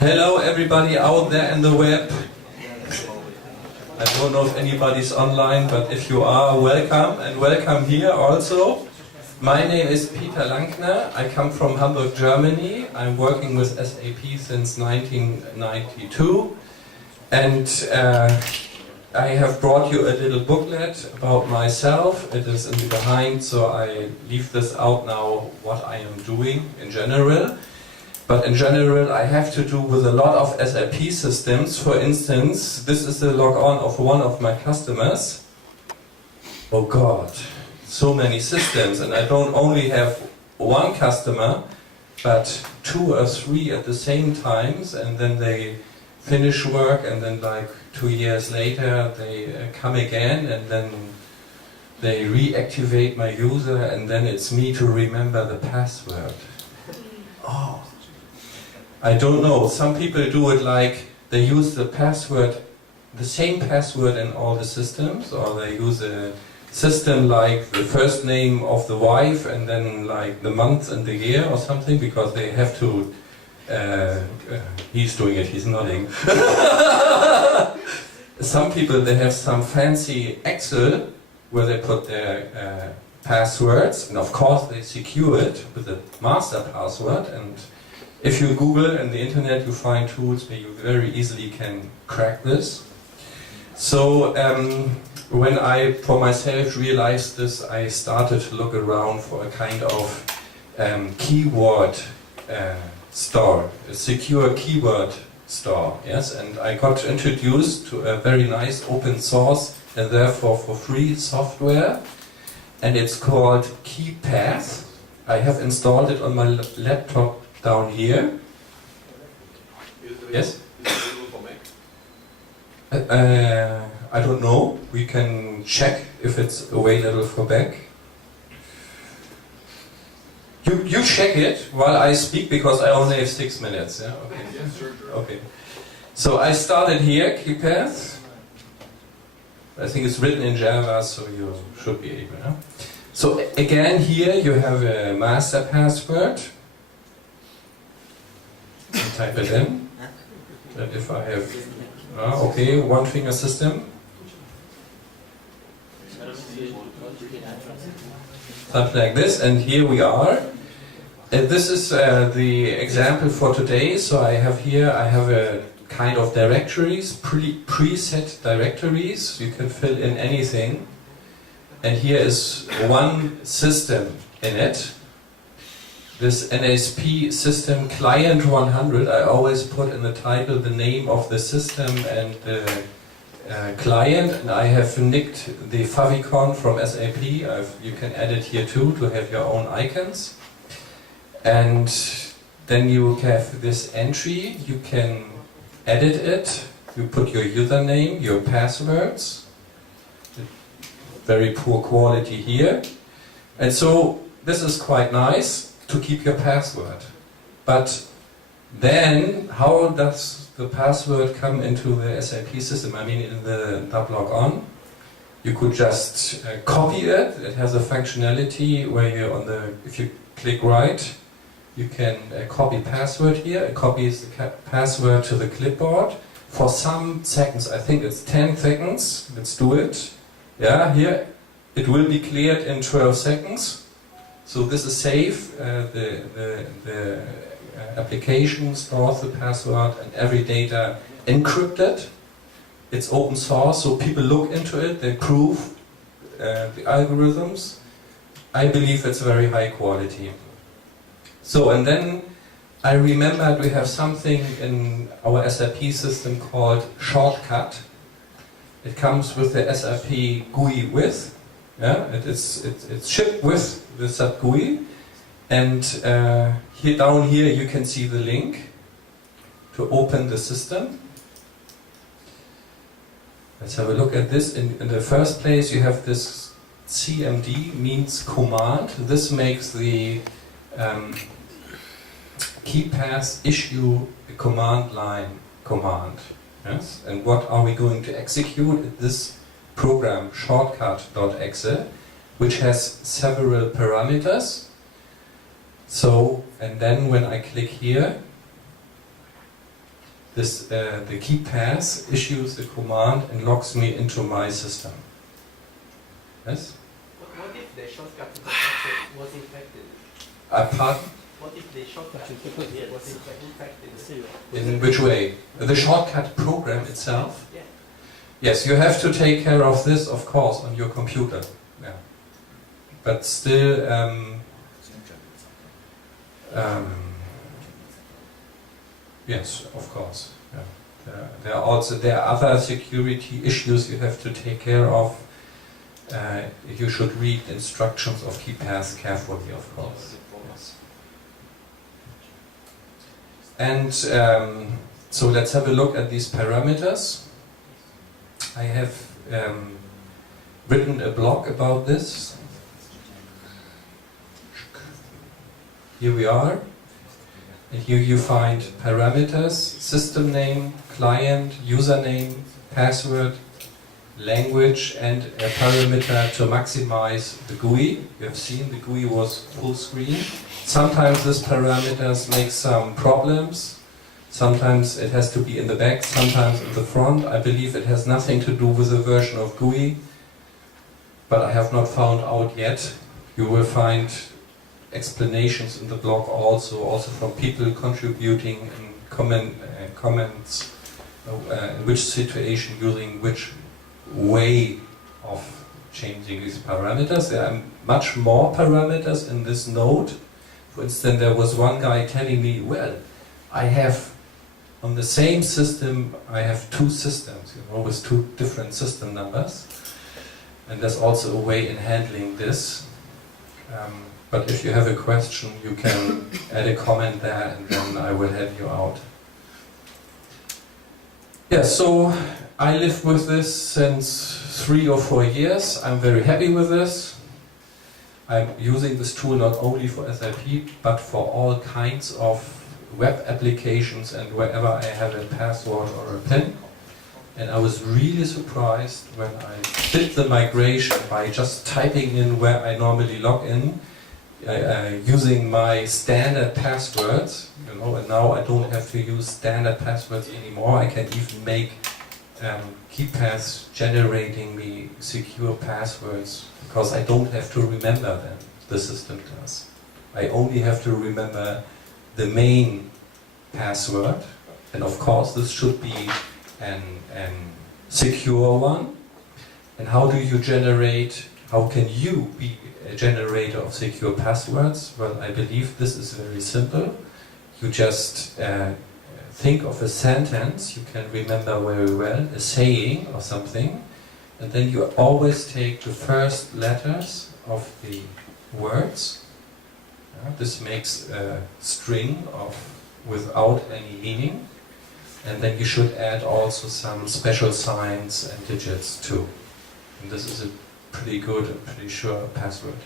Hello everybody out there in the web. I don't know if anybody's online, but if you are, welcome, and welcome here also. My name is Peter Langner. I come from Hamburg, Germany. I'm working with SAP since 1992, and I have brought you a little booklet about myself. It is in the behind, so I leave this out now, what I am doing in general. But in general, I have to do with a lot of SAP systems. For instance, this is the log-on of one of my customers. Oh God, so many systems, and I don't only have one customer, but 2 or 3 at the same times, and then they finish work, and then like 2 years later they come again, and then they reactivate my user, and then it's me to remember the password. Oh. I don't know, some people do it like they use the password, the same password in all the systems, or they use a system like the first name of the wife and then like the month and the year or something, because they have to, he's doing it, he's nodding. Some people, they have some fancy Excel where they put their passwords, and of course they secure it with a master password, and if you Google and the internet, you find tools where you very easily can crack this. So when I, for myself, realized this, I started to look around for a kind of keyword store, a secure keyword store, yes, and I got introduced to a very nice open source and therefore for free software, and it's called KeePass. I have installed it on my laptop down here. Yes? I don't know. We can check if it's available for Mac. You check it while I speak, because I only have 6 minutes. Yeah? Okay. Yes, sure. Okay. So I started here, KeePass. I think it's written in Java, so you should be able. Yeah? So again, here you have a master password. Type it in. And if I have, okay, one finger system. Something like this, and here we are. And this is the example for today. So I have here, I have a kind of directories, preset directories. You can fill in anything. And here is one system in it. This NSP system client 100, I always put in the title the name of the system and the client, and I have nicked the favicon from SAP. You can add it here too to have your own icons. And then you have this entry, you can edit it, you put your username, your passwords, very poor quality here. And so this is quite nice to keep your password. But then, how does the password come into the SAP system? I mean, in the log-on, you could just copy it. It has a functionality where you if you click right, you can copy password here. It copies the password to the clipboard for some seconds. I think it's 10 seconds. Let's do it. Yeah, here it will be cleared in 12 seconds. So this is safe. The application stores the password and every data encrypted. It's open source, so people look into it, they prove the algorithms. I believe it's very high quality. So, and then I remembered we have something in our SAP system called Shortcut. It comes with the SAP GUI with. Yeah, it's shipped with the SAP GUI, and here down here you can see the link to open the system. Let's have a look at this. In the first place you have this CMD, means command. This makes the KeePass issue a command line command. Yes? And what are we going to execute? This program shortcut.exe, which has several parameters. So, and then when I click here, this the KeePass issues the command and logs me into my system. Yes? What if the shortcut was infected? Pardon? What if the shortcut was infected? In which way? The shortcut program itself? Yeah. Yes, you have to take care of this, of course, on your computer. Yeah. But still, yes, of course. Yeah. There are other security issues you have to take care of. You should read instructions of KeePass carefully, of course. Yes. And so let's have a look at these parameters. I have written a blog about this. Here we are. And here you find parameters, system name, client, username, password, language, and a parameter to maximize the GUI. You have seen the GUI was full screen. Sometimes this parameters make some problems. Sometimes it has to be in the back, sometimes in the front. I believe it has nothing to do with the version of GUI, but I have not found out yet. You will find explanations in the blog also from people contributing in comments in which situation using which way of changing these parameters. There are much more parameters in this node. For instance, there was one guy telling me, well, I have on the same system, I have two systems, with two different system numbers. And there's also a way in handling this. But if you have a question, you can add a comment there and then I will help you out. Yeah, so I live with this since 3 or 4 years. I'm very happy with this. I'm using this tool not only for SAP, but for all kinds of web applications and wherever I have a password or a PIN. And I was really surprised when I did the migration by just typing in where I normally log in, using my standard passwords, and now I don't have to use standard passwords anymore. I can even make KeePass generating me secure passwords because I don't have to remember them, the system does. I only have to remember the main password, and of course this should be an secure one. And how do you generate, how can you be a generator of secure passwords? Well, I believe this is very simple. You just think of a sentence you can remember very well, a saying or something, and then you always take the first letters of the words. This makes a string without any meaning, and then you should add also some special signs and digits too. And this is a pretty good and pretty sure password.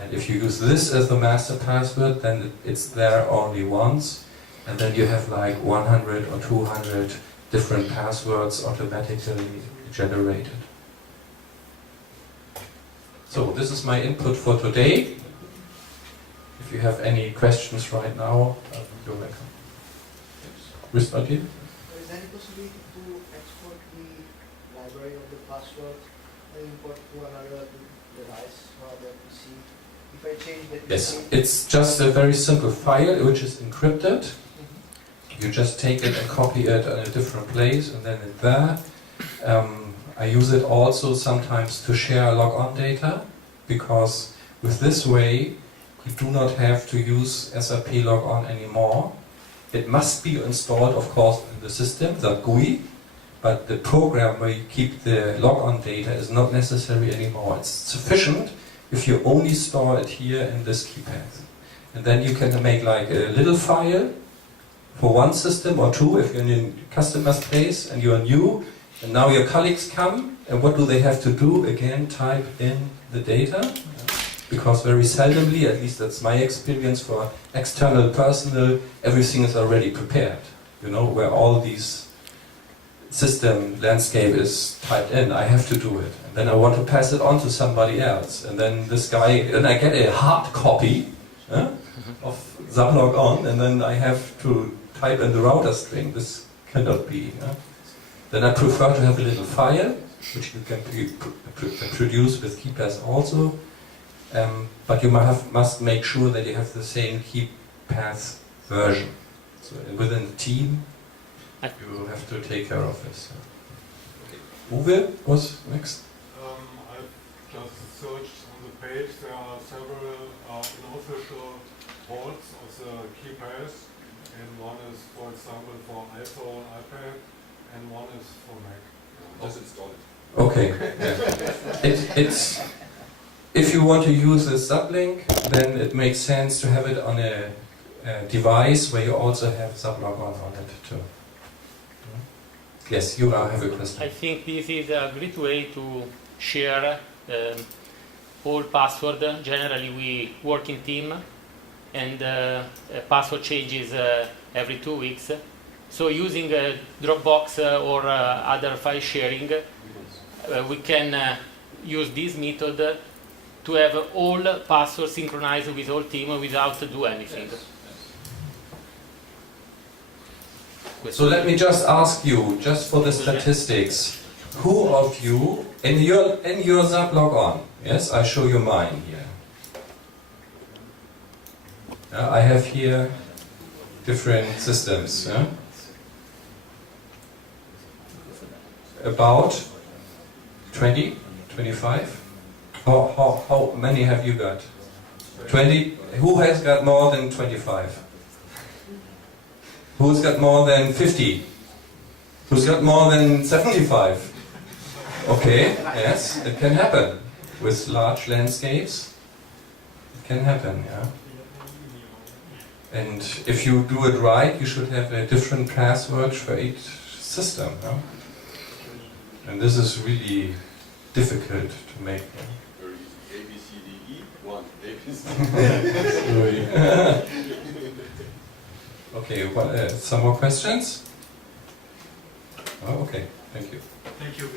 And if you use this as the master password, then it's there only once, and then you have like 100 or 200 different passwords automatically generated. So this is my input for today. If you have any questions right now, you're welcome. Responding? Is there any possibility to export the library of the password and import to another device or other PC? If I change the PC? Yes, it's just a very simple file which is encrypted. You just take it and copy it in a different place and then it's there. I use it also sometimes to share log-on data, because with this way you do not have to use SAP log-on anymore. It must be installed, of course, in the system, the GUI, but the program where you keep the log-on data is not necessary anymore. It's sufficient if you only store it here in this KeePass. And then you can make like a little file for one system or two if you're in a customer's place and you're new, and now your colleagues come, and what do they have to do? Again, type in the data. Because very seldomly, at least that's my experience, for external personnel, everything is already prepared. Where all these system landscape is typed in, I have to do it. And then I want to pass it on to somebody else. And then this guy, then I get a hard copy, of Zablog on, and then I have to type in the router string. This cannot be. Then I prefer to have a little file, which you can produce with KeyPass also. But you must make sure that you have the same KeyPass version. So within the team, you have to take care of this. Okay. Uwe was next. I've just searched on the page. There are several unofficial ports of the KeyPass, and one is, for example, for iPhone, iPad, and one is for Mac. Just install it. Okay. Yeah. It's if you want to use this sublink, then it makes sense to have it on a device where you also have Zablog on it too. Yes, you have a question. I think this is a great way to share all password. Generally, we work in team, and password changes every 2 weeks. So using Dropbox or other file sharing, we can use this method to have all passwords synchronized with all team without do anything. So let me just ask you, just for the statistics, who of you in your Zablog on? Yes, I show you mine here. I have here different systems. Yeah? About 20, 25. How many have you got? 20. Who has got more than 25? Who's got more than 50? Who's got more than 75? Okay, yes, it can happen. With large landscapes, it can happen, yeah. And if you do it right, you should have a different password for each system, yeah? And this is really difficult to make. Very easy. A, B, C, D, E, 1. A, B, C, D. Okay, well, some more questions? Oh, okay, thank you. Thank you.